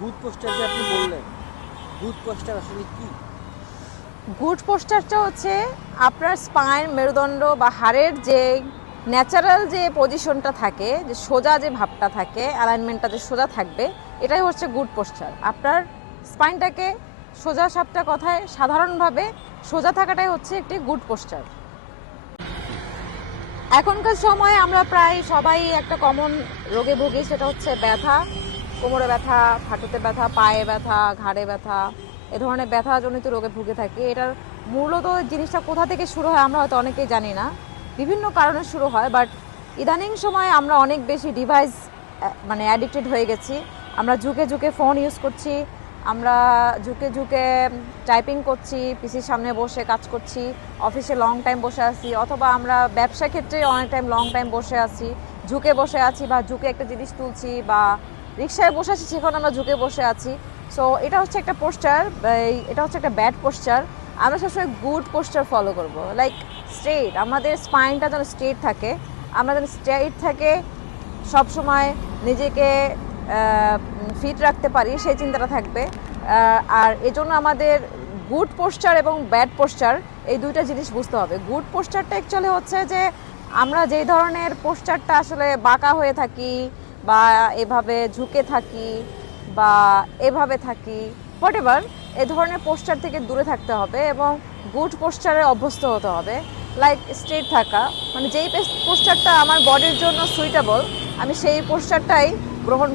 Good poster যে আপনি বললেন গুড পোস্টার আসলে কি? গুড পোস্টারটা হচ্ছে আপনার স্পাইন, মেরুদণ্ড বা হাড়ের যে ন্যাচারাল যে পজিশনটা থাকে, যে সোজা যে ভাবটা থাকে অ্যালাইনমেন্টটা যে সোজা থাকবে, এটাই হচ্ছে গুড পোস্টার। আপনার স্পাইনটাকে সোজা সাপটা কথায় সাধারণভাবে সোজা থাকাটাই হচ্ছে একটি গুড পোস্টার। এখনকার সময় আমরা প্রায় সবাই একটা কমন রোগে ভুগি, সেটা হচ্ছে ব্যথা। কোমরে ব্যথা, হাঁটুতে ব্যথা, পায়ে ব্যথা, ঘাড়ে ব্যথা, এ ধরনের ব্যথাজনিত রোগে ভুগে থাকি। এটার মূলত জিনিসটা কোথা থেকে শুরু হয় আমরা হয়তো অনেকেই জানি না। বিভিন্ন কারণে শুরু হয় বাট ইদানিং সময়ে আমরা অনেক বেশি ডিভাইস মানে অ্যাডিক্টেড হয়ে গেছি। আমরা ঝুঁকে ঝুঁকে ফোন ইউজ করছি, আমরা ঝুঁকে ঝুঁকে টাইপিং করছি পিসির সামনে বসে কাজ করছি অফিসে লং টাইম বসে আছি, অথবা আমরা ব্যবসা ক্ষেত্রে অনেক টাইম লং টাইম বসে আছি, ঝুঁকে বসে আছি বা ঝুঁকে একটা জিনিস তুলছি বা রিক্সায় বসে আছি, সেখানে আমরা ঝুঁকে বসে আছি। সো এটা হচ্ছে একটা পোস্টার এটা হচ্ছে একটা ব্যাড পোস্টার আমরা সবসময় গুড পোস্টার ফলো করব। লাইক স্ট্রেট আমাদের স্পাইনটা যেন স্ট্রেট থাকে। আমরা যেন স্ট্রেট থাকে সব সময় নিজেকে ফিট রাখতে পারি, সেই চিন্তাটা থাকবে। আর এজন্য আমাদের গুড পোস্টার এবং ব্যাড পোস্টার এই দুইটা জিনিস বুঝতে হবে। গুড পোস্টারটা অ্যাকচুয়ালি হচ্ছে যে, আমরা যেই ধরনের পোস্টারটা আসলে বাঁকা হয়ে থাকি বা এভাবে ঝুঁকে থাকি বা এভাবে থাকি হোয়াট এভার এ ধরনের পোস্টার থেকে দূরে থাকতে হবে এবং গুড পোস্টারে অভ্যস্ত হতে হবে। লাইক স্ট্রেট থাকা মানে যেই পোস্টারটা আমার বডির জন্য সুইটেবল আমি সেই পোস্টারটাই গ্রহণ